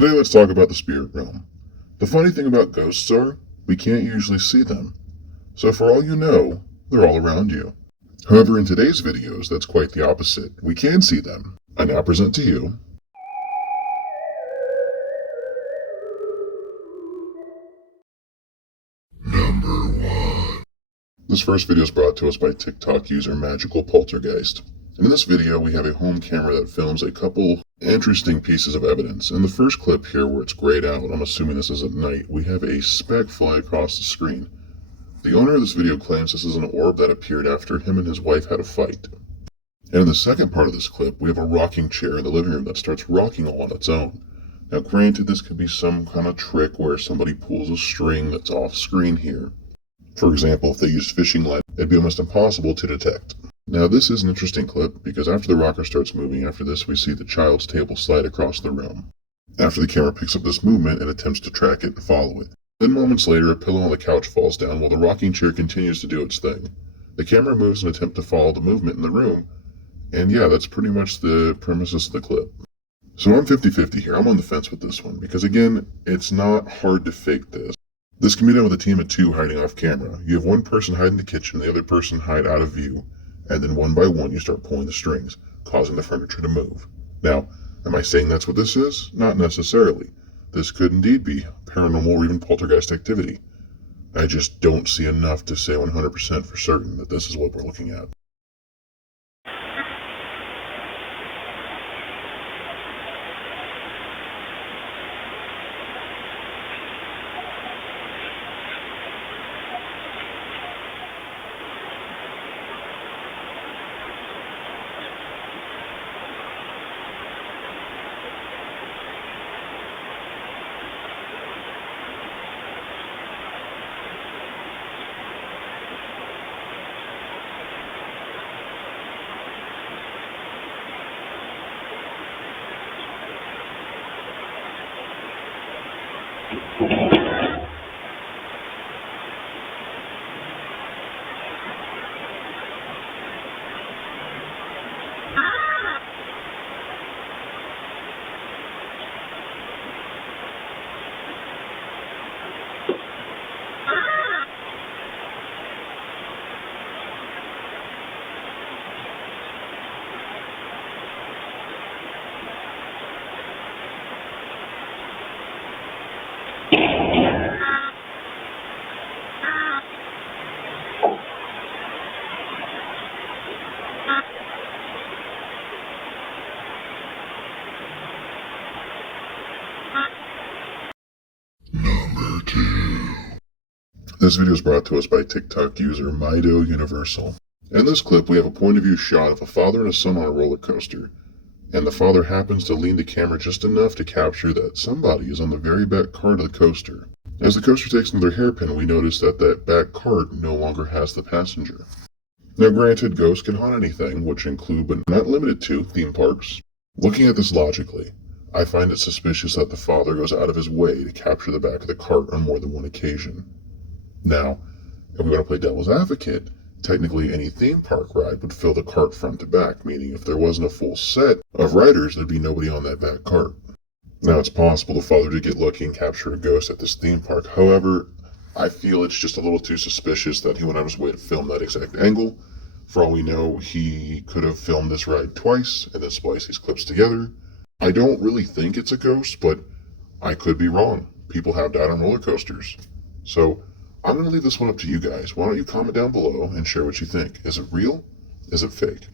Today let's talk about the spirit realm. The funny thing about ghosts are, we can't usually see them. So for all you know, they're all around you. However, in today's videos, that's quite the opposite. We can see them. I now present to you Number 1. This first video is brought to us by TikTok user Magical Poltergeist. And in this video, we have a home camera that films a couple interesting pieces of evidence. In the first clip here, where it's grayed out, I'm assuming this is at night, we have a speck fly across the screen. The owner of this video claims this is an orb that appeared after him and his wife had a fight. And in the second part of this clip, we have a rocking chair in the living room that starts rocking all on its own. Now granted, this could be some kind of trick where somebody pulls a string that's off screen here. For example, if they used fishing line, it'd be almost impossible to detect. Now this is an interesting clip because after the rocker starts moving, after this we see the child's table slide across the room. After the camera picks up this movement, it attempts to track it and follow it. Then moments later, a pillow on the couch falls down while the rocking chair continues to do its thing. The camera moves in an attempt to follow the movement in the room, and yeah, that's pretty much the premises of the clip. So I'm 50-50 here. I'm on the fence with this one because again, it's not hard to fake this. This can be done with a team of 2 hiding off camera. You have one person hide in the kitchen, the other person hide out of view, and then one by one you start pulling the strings, causing the furniture to move. Now, am I saying that's what this is? Not necessarily. This could indeed be paranormal or even poltergeist activity. I just don't see enough to say 100% for certain that this is what we're looking at. Number 2. This video is brought to us by TikTok user Mido Universal. In this clip, we have a point of view shot of a father and a son on a roller coaster, and the father happens to lean the camera just enough to capture that somebody is on the very back cart of the coaster. As the coaster takes another hairpin, we notice that that back cart no longer has the passenger. Now granted, ghosts can haunt anything, which include but not limited to theme parks. Looking at this logically, I find it suspicious that the father goes out of his way to capture the back of the cart on more than one occasion. Now, if we want to play devil's advocate, technically any theme park ride would fill the cart front to back, meaning if there wasn't a full set of riders, there'd be nobody on that back cart. Now, it's possible the father did get lucky and capture a ghost at this theme park. However, I feel it's just a little too suspicious that he went out of his way to film that exact angle. For all we know, he could have filmed this ride twice and then spliced these clips together. I don't really think it's a ghost, but I could be wrong. People have died on roller coasters. So, I'm going to leave this one up to you guys. Why don't you comment down below and share what you think? Is it real? Is it fake?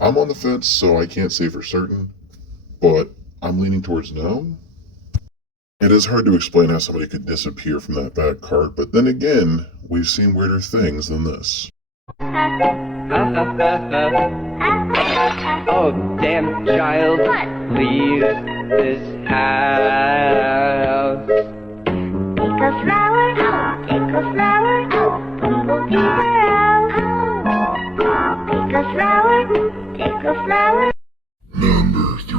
I'm on the fence, so I can't say for certain, but I'm leaning towards no. It is hard to explain how somebody could disappear from that back cart, but then again, we've seen weirder things than this. Oh, damn child, leave this house. Take a flower, take a flower, we'll take her out. Take a flower, take a flower. Number 3.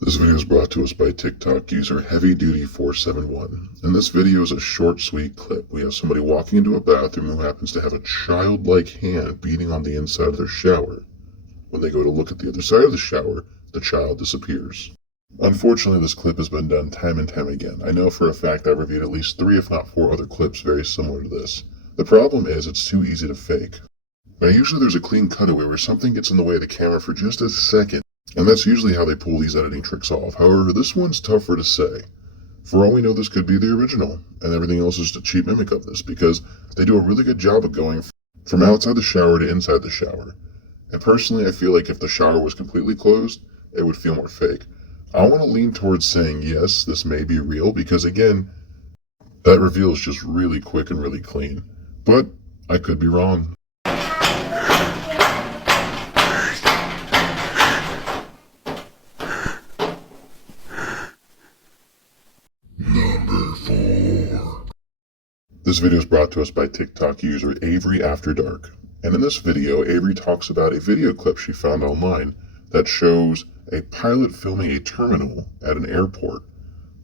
This video is brought to us by TikTok user HeavyDuty471. And this video is a short, sweet clip. We have somebody walking into a bathroom who happens to have a childlike hand beating on the inside of their shower. When they go to look at the other side of the shower, the child disappears. Unfortunately, this clip has been done time and time again. I know for a fact I've reviewed at least 3 if not 4 other clips very similar to this. The problem is it's too easy to fake. Now usually there's a clean cutaway where something gets in the way of the camera for just a second, and that's usually how they pull these editing tricks off. However, this one's tougher to say. For all we know, this could be the original, and everything else is just a cheap mimic of this, because they do a really good job of going from outside the shower to inside the shower. And personally, I feel like if the shower was completely closed, it would feel more fake. I want to lean towards saying yes, this may be real, because again, that reveal is just really quick and really clean. But I could be wrong. Number 4. This video is brought to us by TikTok user Avery After Dark. And in this video, Avery talks about a video clip she found online that shows a pilot filming a terminal at an airport.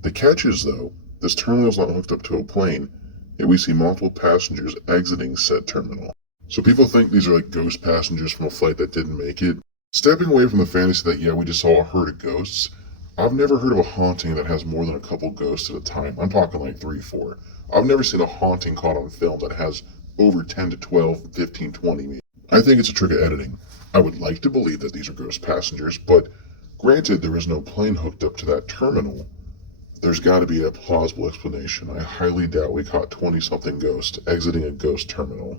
The catch is, though, this terminal is not hooked up to a plane, yet we see multiple passengers exiting said terminal. So people think these are like ghost passengers from a flight that didn't make it. Stepping away from the fantasy that, yeah, we just saw a herd of ghosts, I've never heard of a haunting that has more than a couple ghosts at a time. I'm talking like 3, 4. I've never seen a haunting caught on film that has over 10 to 12, 15, 20 maybe. I think it's a trick of editing. I would like to believe that these are ghost passengers, but granted there is no plane hooked up to that terminal. There's got to be a plausible explanation. I highly doubt we caught 20-something ghosts exiting a ghost terminal.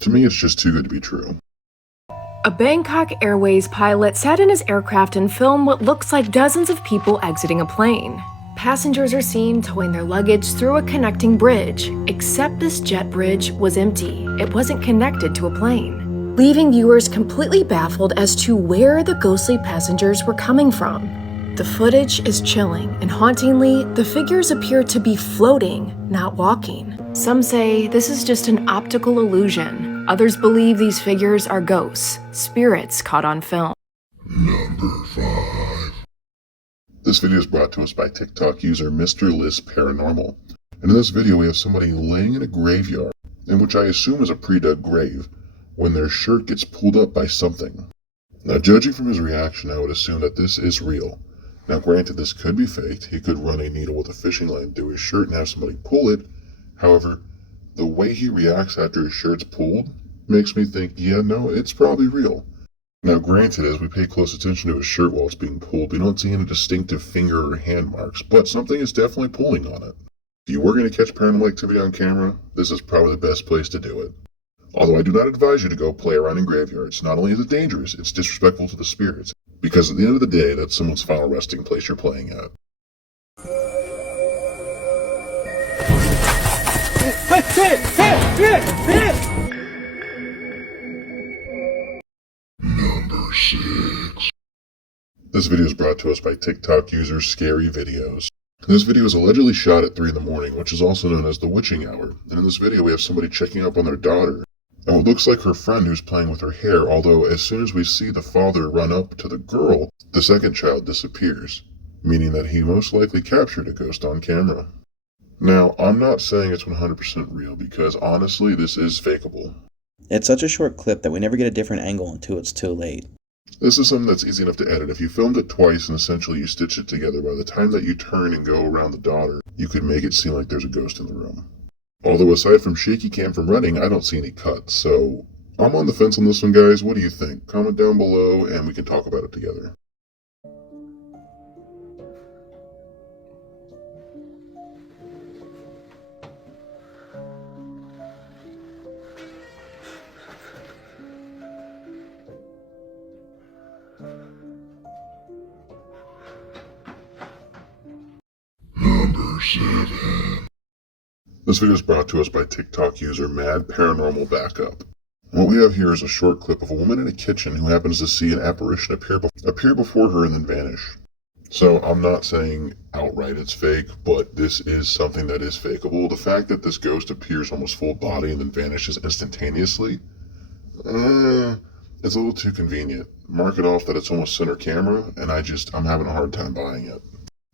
To me, it's just too good to be true. A Bangkok Airways pilot sat in his aircraft and filmed what looks like dozens of people exiting a plane. Passengers are seen towing their luggage through a connecting bridge, except this jet bridge was empty. It wasn't connected to a plane, leaving viewers completely baffled as to where the ghostly passengers were coming from. The footage is chilling, and hauntingly, the figures appear to be floating, not walking. Some say this is just an optical illusion. Others believe these figures are ghosts, spirits caught on film. Number 5. This video is brought to us by TikTok user Mr. Liz Paranormal. And in this video we have somebody laying in a graveyard, in which I assume is a pre-dug grave, when their shirt gets pulled up by something. Now judging from his reaction, I would assume that this is real. Now granted, this could be faked. He could run a needle with a fishing line through his shirt and have somebody pull it. However, the way he reacts after his shirt's pulled makes me think, yeah, no, it's probably real. Now granted, as we pay close attention to his shirt while it's being pulled, we don't see any distinctive finger or hand marks, but something is definitely pulling on it. If you were going to catch paranormal activity on camera, this is probably the best place to do it. Although I do not advise you to go play around in graveyards. Not only is it dangerous, it's disrespectful to the spirits, because at the end of the day, that's someone's final resting place you're playing at. Number 6. This video is brought to us by TikTok user Scary Videos. This video is allegedly shot at 3 in the morning, which is also known as the witching hour. And in this video we have somebody checking up on their daughter. And what looks like her friend who's playing with her hair, although as soon as we see the father run up to the girl, the second child disappears, meaning that he most likely captured a ghost on camera. Now, I'm not saying it's 100% real, because honestly, this is fakeable. It's such a short clip that we never get a different angle until it's too late. This is something that's easy enough to edit. If you filmed it twice and essentially you stitch it together, by the time that you turn and go around the daughter, you could make it seem like there's a ghost in the room. Although aside from shaky cam from running, I don't see any cuts, so I'm on the fence on this one, guys. What do you think? Comment down below and we can talk about it together. Number 7. This video is brought to us by TikTok user Mad Paranormal Backup. And what we have here is a short clip of a woman in a kitchen who happens to see an apparition appear before her and then vanish. So I'm not saying outright it's fake, but this is something that is fakeable. The fact that this ghost appears almost full body and then vanishes instantaneously, it's a little too convenient. Mark it off that it's almost center camera, and I'm having a hard time buying it.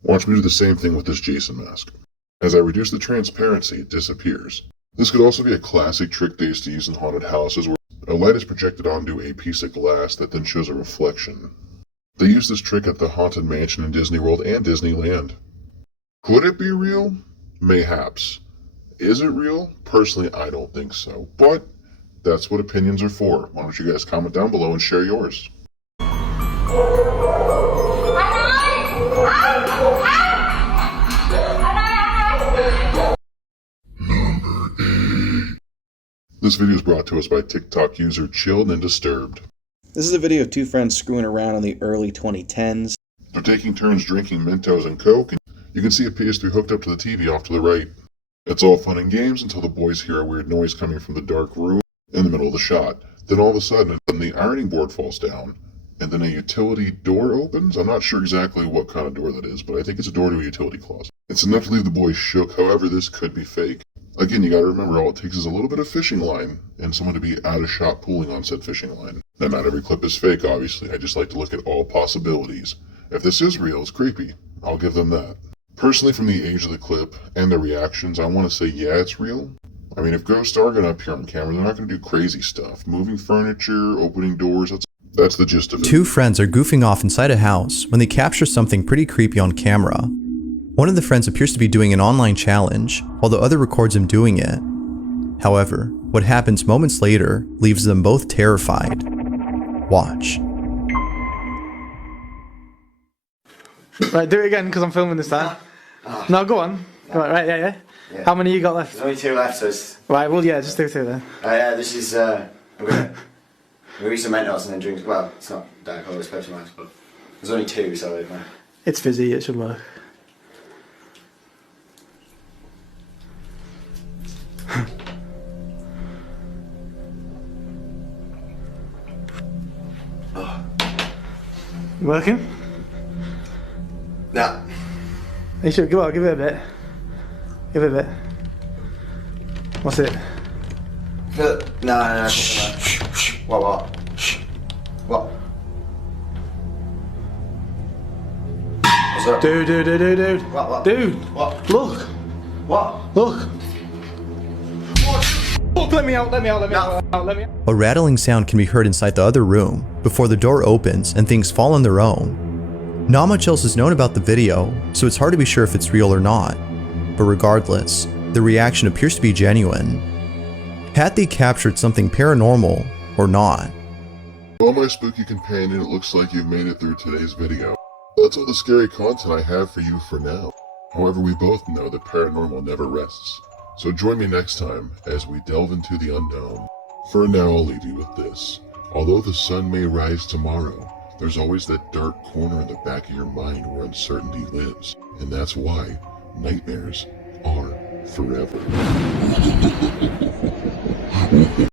Watch me do the same thing with this Jason mask. As I reduce the transparency, it disappears. This could also be a classic trick they used to use in haunted houses where a light is projected onto a piece of glass that then shows a reflection. They used this trick at the Haunted Mansion in Disney World and Disneyland. Could it be real? Mayhaps. Is it real? Personally, I don't think so. But that's what opinions are for. Why don't you guys comment down below and share yours? This video is brought to us by TikTok user Chilled and Disturbed. This is a video of two friends screwing around in the early 2010s. They're taking turns drinking Mentos and Coke, and you can see a PS3 hooked up to the TV off to the right. It's all fun and games until the boys hear a weird noise coming from the dark room in the middle of the shot. Then all of a sudden, the ironing board falls down, and then a utility door opens. I'm not sure exactly what kind of door that is, but I think it's a door to a utility closet. It's enough to leave the boys shook, however this could be fake. Again, you gotta remember, all it takes is a little bit of fishing line, and someone to be out of shot pulling on said fishing line. Now, not every clip is fake, obviously. I just like to look at all possibilities. If this is real, it's creepy. I'll give them that. Personally, from the age of the clip and the reactions, I want to say, yeah, it's real. I mean, if ghosts are going to appear on camera, they're not going to do crazy stuff. Moving furniture, opening doors, that's the gist of it. Two friends are goofing off inside a house when they capture something pretty creepy on camera. One of the friends appears to be doing an online challenge, while the other records him doing it. However, what happens moments later leaves them both terrified. Watch. Right, do it again because I'm filming this time. No, go on. Right, yeah. How many you got left? There's only two left, so it's... Right, well, yeah, just do two then. yeah, this is, I'm gonna read some Mentos and then drink, well, it's not Diet Cola, it's Pepsi Max, but there's only two, so... It's fizzy, it should work. Working? No. You should, give it a bit. Give it a bit. What's it? No. What? What? What's up? Dude. What? Dude, What? look. What? Look. Look, let me out. A rattling sound can be heard inside the other room before the door opens and things fall on their own. Not much else is known about the video, so it's hard to be sure if it's real or not. But regardless, the reaction appears to be genuine. Had they captured something paranormal or not? Well, my spooky companion, it looks like you've made it through today's video. That's all the scary content I have for you for now. However, we both know that paranormal never rests. So join me next time as we delve into the unknown. For now, I'll leave you with this. Although the sun may rise tomorrow, there's always that dark corner in the back of your mind where uncertainty lives. And that's why nightmares are forever.